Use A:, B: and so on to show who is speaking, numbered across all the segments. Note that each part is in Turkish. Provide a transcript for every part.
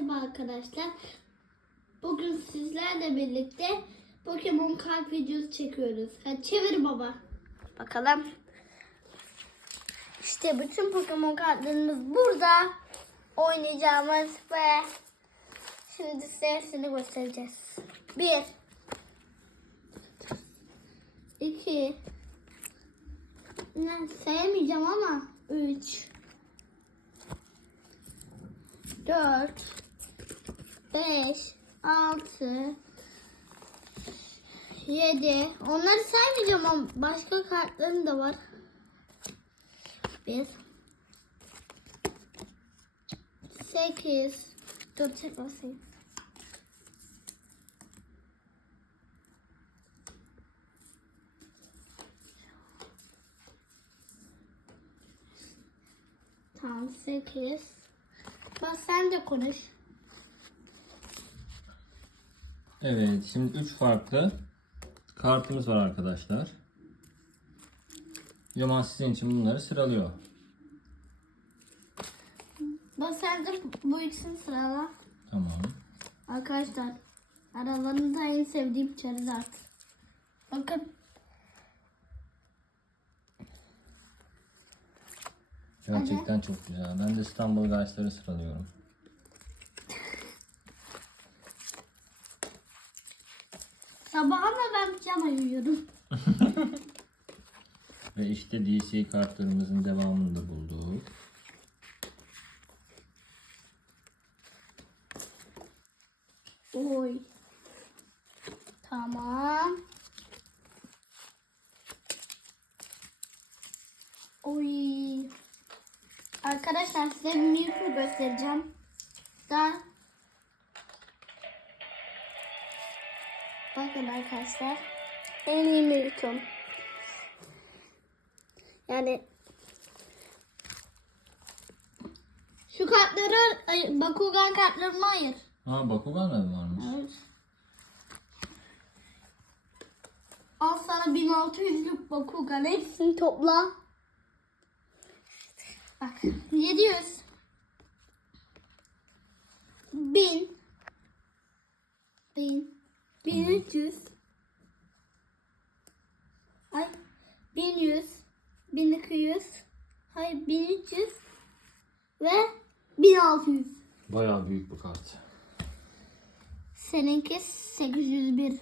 A: Merhaba arkadaşlar. Bugün sizlerle birlikte Pokemon kart videosu çekiyoruz. Hadi çevir baba. Bakalım. İşte bütün Pokemon kartlarımız burada. Oynayacağımız ve şimdi size hepsini göstereceğiz. Bir. iki, Ne sayamayacağım ama. Üç. 4 5 6 7 Onları saymayacağım ama başka kartlarım da var. 1 8 Dur çek basayım. Tamam 8 Bak sen de konuş.
B: Evet, şimdi üç farklı kartımız var arkadaşlar. Yaman sizin için bunları sıralıyor.
A: De bu ikisini sırala.
B: Tamam.
A: Arkadaşlar aralarında en sevdiğim Charizard. Bakın
B: Gerçekten çok güzel. Ben de İstanbul Guys'ları sıralıyorum.
A: Sabah ama ben pijama giyiyorum.
B: Ve işte DC kartlarımızın devamını da bulduk.
A: Oy. Tamam. Oy. Arkadaşlar size bir Mewtwo göstereceğim. Daha Bakın arkadaşlar. En iyi Mewtwo. Yani şu kartları ay, Bakugan kartlarını ayır.
B: Aa Bakugan da mı varmış?
A: Evet. Al sana 1600'lük Bakugan. Hepsini topla. Bak 700. 1000. 1000. 1300. Ay 1100. 1200. Hayır 1300. Ve 1600.
B: Bayağı büyük bir kart.
A: Seninki 801.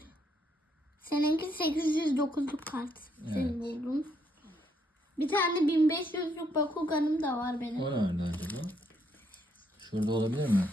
A: Seninki 809'luk kart. Senin
B: Evet.
A: buldun. Bir tane 1500'lük Bakugan'ım da var benim.
B: O nerede acaba? Şurada olabilir mi?